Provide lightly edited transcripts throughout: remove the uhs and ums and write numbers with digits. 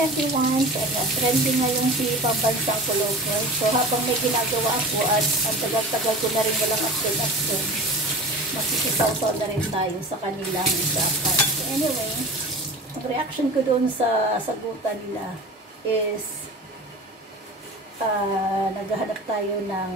everyone! So, trending ngayon si Pambansang Kulokoy. So, habang may ginagawa ako at ang tagal-tagal ko na rin walang upload, magsisisaw-saw na rin tayo sa kanilang usapan. So, anyway, ang reaction ko doon sa sagutan nila is naghahanap tayo ng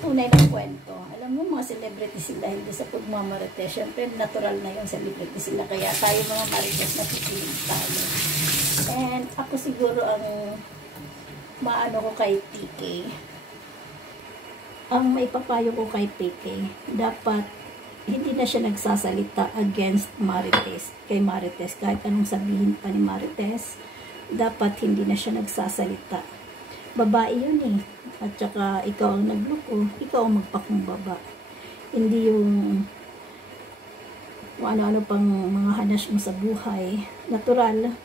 tunay ng kwento. Alam mo, mga celebrity sila, hindi sa pagmamarite. Siyempre, natural na yung celebrity sila. Kaya tayo mga marites na pipiling tayo. And ako siguro ang maano ko kay PK. Ang may papayo ko kay PK, dapat hindi na siya nagsasalita against Marites. Kay Marites, kahit anong sabihin pa ni Marites, dapat hindi na siya nagsasalita. Babae yun eh. At saka ikaw ang nagloko, ikaw ang magpakumbaba. Hindi yung ano-ano pang mga hanas mo sa buhay. Natural.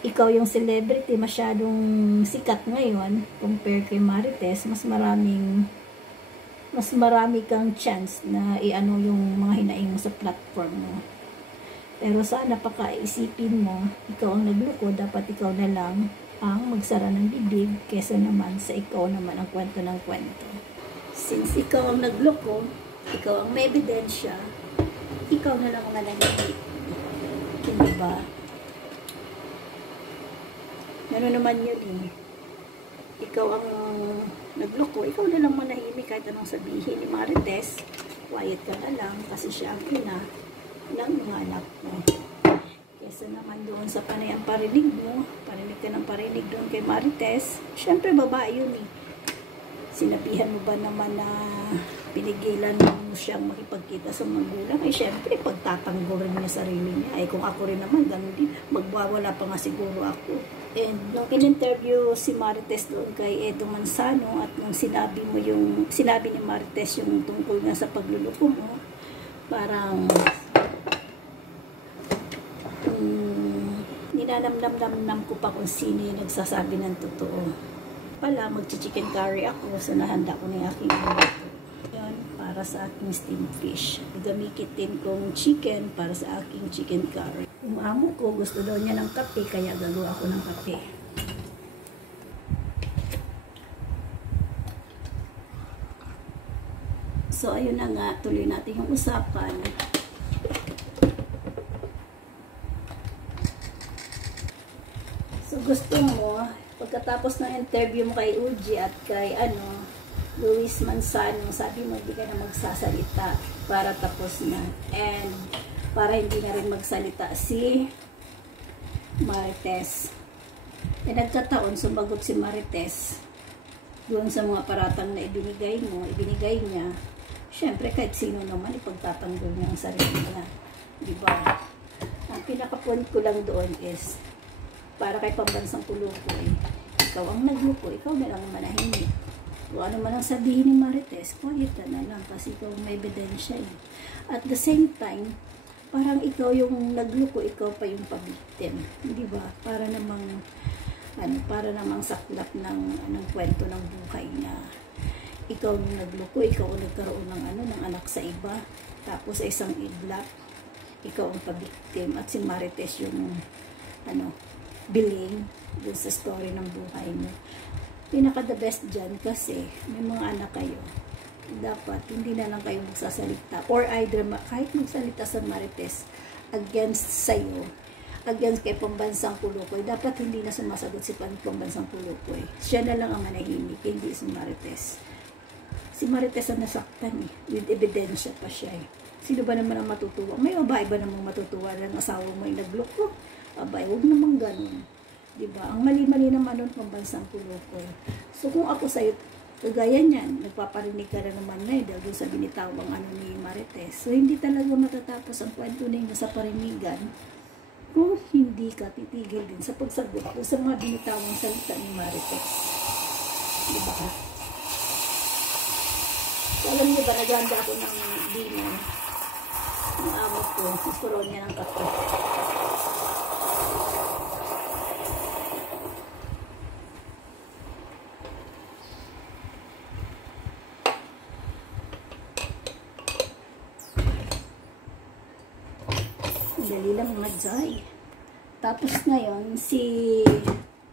Ikaw yung celebrity, masyadong sikat ngayon compare kay Marites, mas marami kang chance na iano yung mga hinaing mo sa platform mo. Pero sana pakaisipin mo, ikaw ang nagloko, dapat ikaw na lang ang magsara ng bibig kesa naman sa ikaw naman ang kwento ng kwento. Since ikaw ang nagloko, ikaw ang may ebidensya, ikaw na lang ang manahimik. Hindi ba? Gano'n naman yun eh. Ikaw ang nagloko, ikaw na lang manahimik kahit anong sabihin ni Marites. Quiet ka na lang kasi siya ang ina ng mga anak mo. Kesa naman doon sa panayang parinig mo, parinig ka ng parinig doon kay Marites, syempre babae yun eh. Sinabihan mo ba naman na pinigilan mo siyang makipagkita sa magulang? Ay syempre, pagtatanggol rin niya sarili niya. Ay kung ako rin naman, ganun din. Magwawala pa nga siguro ako. And nung in-interview si Marites doon kay Edo Manzano at nung sinabi ni Marites yung tungkol nga sa pagluluko mo, parang ninanamnam ko pa kung sino yung nagsasabi ng totoo. Pala, mag-chicken curry ako, so nahanda ko na yung aking luto. Yun, para sa aking steamed fish. Gamitin kong chicken para sa aking chicken curry. Yung amo ko, gusto daw niya ng kape, kaya gagawa ako ng kape. So, ayun na nga, tuloy natin yung usapan. So, gusto mo, pagkatapos ng interview mo kay Uji at kay Luis Manzano, sabi mo hindi ka na magsasalita para tapos na. And para hindi na rin magsalita si Marites. E nagkataon, sumagot si Marites doon sa mga paratang na ibinigay niya. Siyempre, kahit sino naman, ipagtatanggol niya ang sarili niya. Diba? Ang pinaka-point ko lang doon is, para kay Pambansang Kulokoy, ikaw ang nagluko, ikaw na lang manahimik. Kung ano man ang sabihin ni Marites, quiet ka na lang kasi ikaw may ebidensya eh. At the same time, parang ikaw yung nagluko, ikaw pa yung pabiktim. Di ba? Para namang saklap ng kwento ng buhay na ikaw yung nagluko, ikaw ang nagkaroon ng anak sa iba. Tapos sa isang iglap, ikaw ang pabiktim at si Marites yung billing dun sa story ng buhay mo. Pinaka the best dyan kasi may mga anak kayo. Dapat hindi na lang kayo magsasalita or either kahit magsalita sa Marites against sa'yo, against kay Pambansang Kulokoy, dapat hindi na sumasagot si Pambansang Kulokoy. Siya na lang ang manahimik, hindi si Marites. Si Marites ang nasaktan eh. With ebidensya pa siya eh. Sino ba naman ang matutuwa? May babae ba namang matutuwa ng asawa mo yung nagloko? Abay, huwag naman ganun. Diba? Ang mali-mali naman nun Pambansang Kulokoy. So, kung ako sa'yo, kagaya niyan, nagpaparinig ka na naman na dahil sa binitawang ni Marites. So, hindi talaga matatapos ang kwento ninyo sa parinigan kung hindi ka titigil din sa pagsagot ko sa mga binitawang salita ni Marites. Diba? So, alam niyo ba, naghanda ako ng dinner. Ang amo ko, nagsuron niya ng kape. Dali lang mga jay. Tapos ngayon, si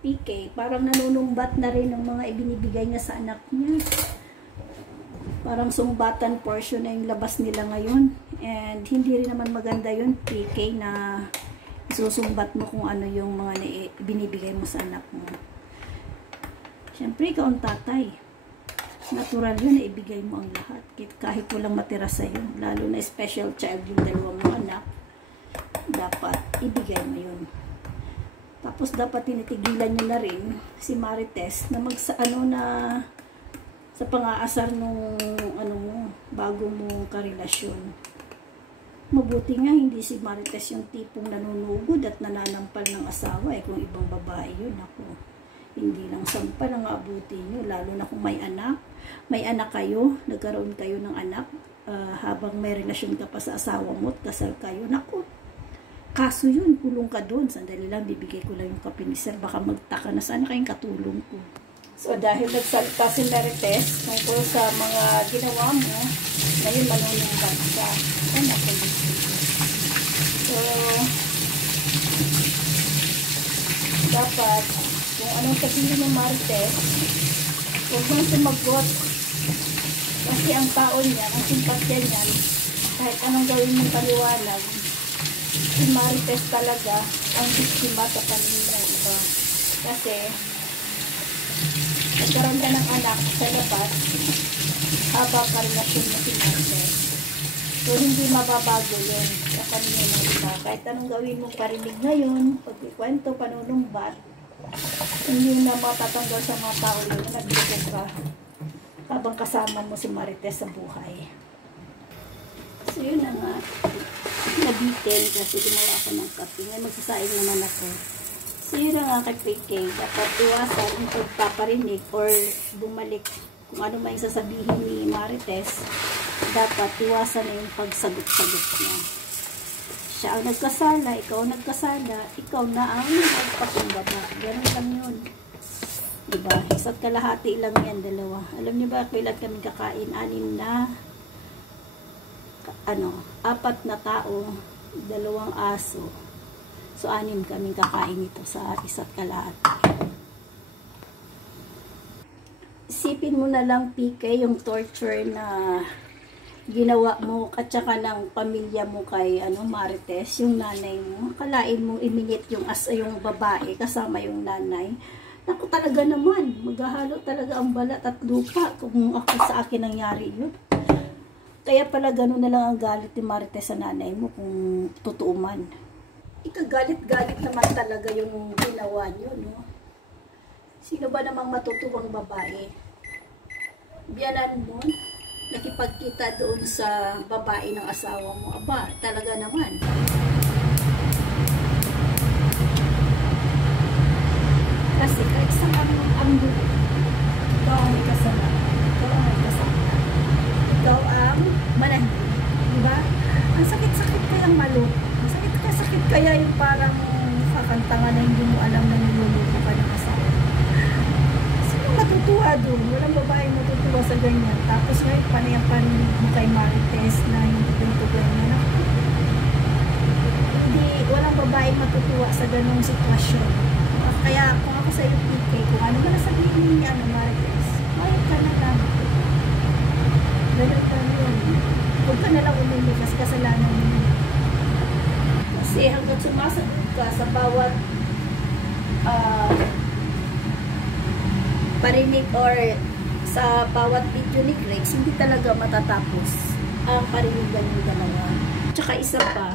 PK, parang nanunumbat na rin ng mga ibinibigay niya sa anak niya. Parang sumbatan portion na yung labas nila ngayon. And hindi rin naman maganda yun, PK, na isusumbat mo kung ano yung mga binibigay mo sa anak mo. Siyempre, ikaw ang tatay. Natural yun na ibigay mo ang lahat. Kahit walang matira sa'yo. Lalo na special child yung dalawang mga anak. Dapat ibigay mo yun. Tapos dapat tinitigilan nyo na rin si Marites na sa pang-aasar nung bago mo karelasyon. Mabuti nga hindi si Marites yung tipong nanunugod at nananampal ng asawa. Kung ibang babae yun, ako. Hindi lang sampal ang abuti nyo, lalo na kung may anak. May anak kayo, nagkaroon kayo ng anak, habang may relasyon ka pa sa asawa mo at kasal kayo. Naku, kaso yun, kulong ka doon. Sandali lang, bibigay ko lang yung kape ni sir. Baka magtaka na sana kayong katulong ko. So, dahil nagsalita si Marites tungkol sa mga ginawa mo, ngayon manunungkat siya. So, dapat, kung anong sabihin ng Marites, huwag mong sumagot. Kasi ang tao niya, ang simpatya niyan, kahit anong gawin mong paliwanag, si Marites talaga ang biktima sa paningin ng iba. Kasi, nagkaroon ka ng anak sa labas habang karelasyon mo si Marites. So, hindi mababago yun sa paningin ng iba. Kahit anong gawin mong parinig ngayon, pagkikwento, panunumbat, hindi na matatanggal sa mga tao yun na nagdito ka habang kasama mo si Marites sa buhay. So, yun na nga. Nabitin kasi gumawa ako ng kape. Ngayon magsasaing naman ako. So, yun na nga kay PK. Dapat iwasan yung pagpaparinig or bumalik kung ano man yung sasabihin ni Marites. Dapat iwasan na yung pagsagot-sagot niya. Siya ang nagkasala, ikaw ang nagkasala, ikaw na ang nagpakumbaba. Ganun lang yun. Diba? Isa't kalahati lang yan, dalawa. Alam niyo ba, kailan kami kakain? 4 na tao, 2 aso. So, 6 kami kakain ito sa isa't kalahati. Isipin mo na lang, PK, yung torture na ginawa mo at saka ng pamilya mo kay Marites, yung nanay mo. Kalain mo iminit yung babae kasama yung nanay. Naku, talaga naman, maghahalo talaga ang balat at lupa kung sa akin nangyari yun. Kaya pala gano'n na lang ang galit ni Marites sa nanay mo kung totoo man. Ikagalit-galit naman talaga yung ginawa nyo, no? Sino ba namang matutuwang babae? Biyanan mo, nakipagkita doon sa babae ng asawa mo. Aba, talaga naman. Kasi kahit sa ang dulo, ikaw ang may kasalanan. Ikaw ang may kasalanan. Ikaw ang manahimik. Diba? Ang sakit-sakit kayang malo. Ang sakit kaya yung parang kakantanga na hindi mo alam na niluluto ka ng asawa. Sino matutuwa doon? Walang babae matutuwa sa ganyan. Tapos ngayon, panayang parinig mo kay Marites na hindi ganito ganyan. Walang babae matutuwa sa ganong sitwasyon. Kaya kung ako sa iyo, PK, kung ano man nasabihin niya Marites, mayroon ka na lang. Ganun ka na yun. Huwag ka na lang umilikas, kasalanan mo. Kasi hanggang sumasagot ka sa bawat parinig or sa bawat video ni Grace, hindi talaga matatapos ang parinigan ng dalawa. Tsaka isa pa,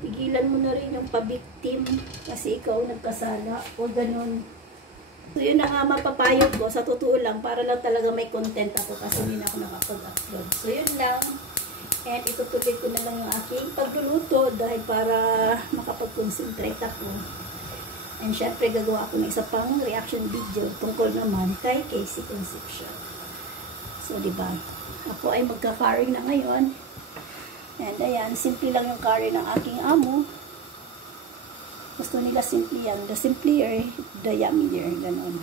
tigilan mo na rin yung pabiktim kasi ikaw nagkasala o ganun. So yun na nga mapapayo ko, sa totoo lang, para lang talaga may content ako kasi hindi na ako nakapag-upload. So yun lang, and itutuloy ko na lang yung aking pagluluto dahil para makapag-concentrate ako. And syempre gagawa ako ng isa pang reaction video tungkol naman kay Casey Concepcion. So diba, ako ay magka-carring na ngayon. And ayan, simple lang yung curry ng aking amo. Gusto nila simple yan. The simpler, the yummier. Ganon.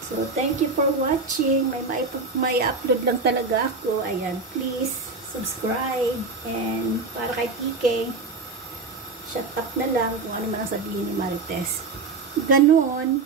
So, thank you for watching. May upload lang talaga ako. Ayan, please subscribe. And para kay PK, shut up na lang kung ano man ang sabihin ni Marites. Ganon.